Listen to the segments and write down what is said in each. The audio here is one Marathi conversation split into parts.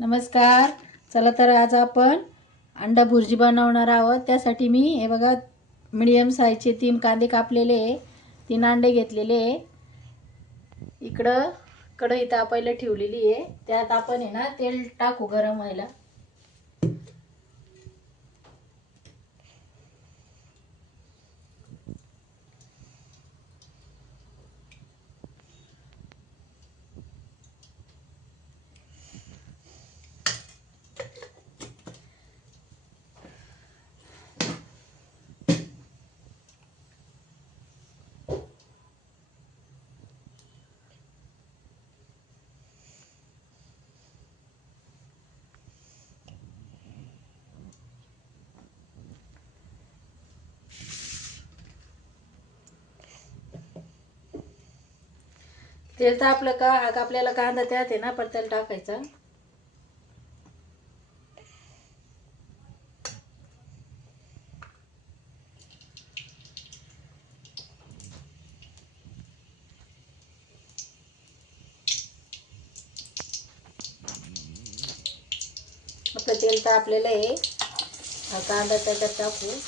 नमस्कार. चला तर आज आपण अंडा भुर्जी बनवणार आहोत. त्यासाठी मी हे बघा मिडियम साईजचे तीन कांदे कापलेले तीन अंडे घेतलेले इकडं कढई तापायला ठेवलेली आहे. त्यात आपण आहे ना तेल टाकू गरम व्हायला. तेल तर आपलं का आपल्याला कांदा त्यात आहे ना त्याला टाकायचा. आपलं तेल तर आपल्याला आहे. हा कांदा त्याच्यात टाकू.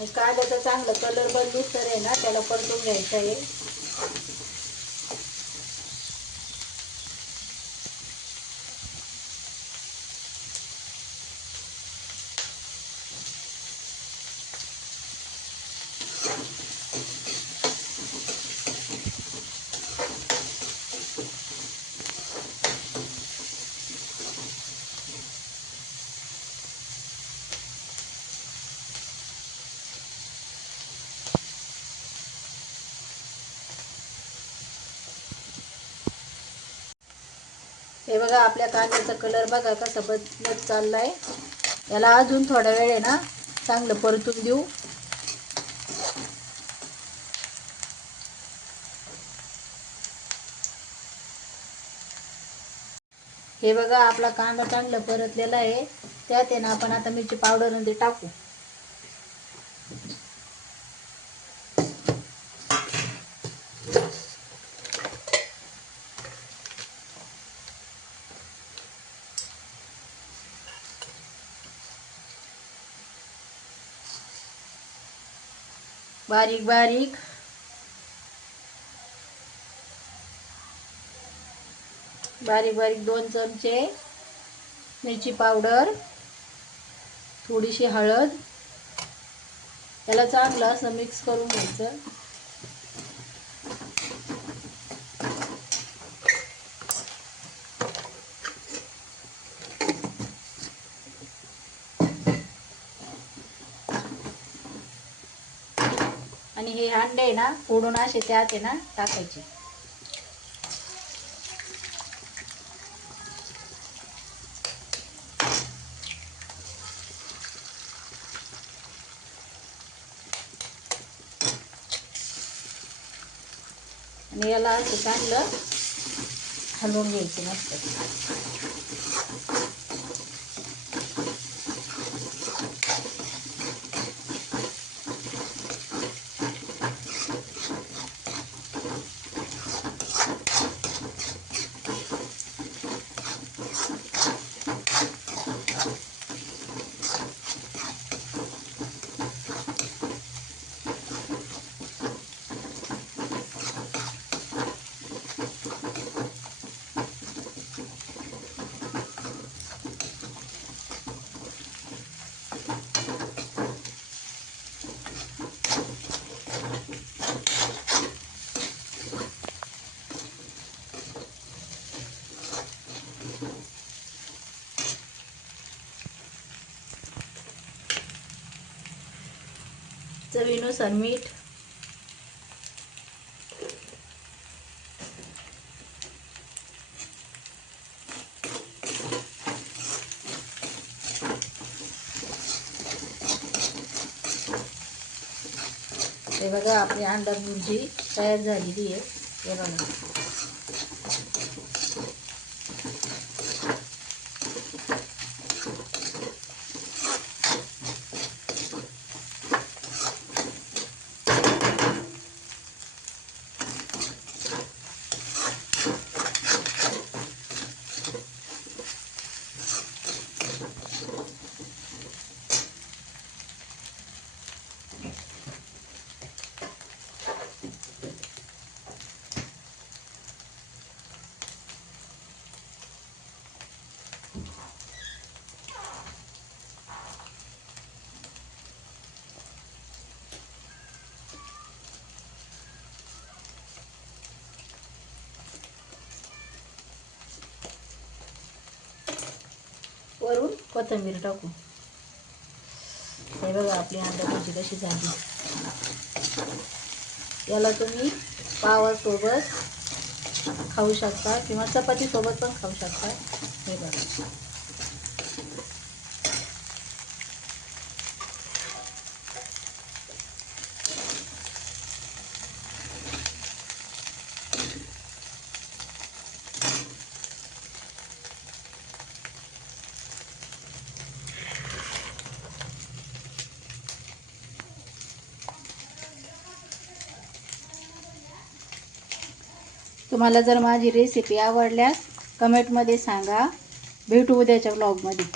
आणि कांद्याचा चांगला कलर बदलूस तर आहे ना त्याला परतून घ्यायचं आहे. हे बघा आपल्या कांद्याचा कलर बघा कसा बदलत चाललाय. याला अजून थोडा वेळ आहे ना चांगलं परतून देऊ. हे बघा आपला कांदा चांगला परतलेला आहे. त्यात आहे ना आपण आता मिरची पावडरमध्ये टाकू. बारीक बारीक. बारीक बारीक दोन चमचे मिरची पावडर थोडीशी हळद. याला चांगलं असं मिक्स करून घ्यायचं. आणि हे अंडे आहे ना फोडून असे त्यात आहे ना टाकायचे. आणि याला असं चांगलं हलवून घ्यायचं मस्त. चवीनुसार मीठ. हे बघा आपली अंडा भुर्जी तयार झालेली आहे. हे बघा. कोथिंबीर टाकू. हे बघा आपली अंडा भाजी कशी झाली. याला तुम्ही पावासोबत खाऊ शकता किंवा चपातीसोबत पण खाऊ शकता हे बघा तुम्हाला जर माझी रेसिपी आवडल्यास कमेंटमध्ये सांगा. भेटू उद्याच्या ब्लॉगमध्ये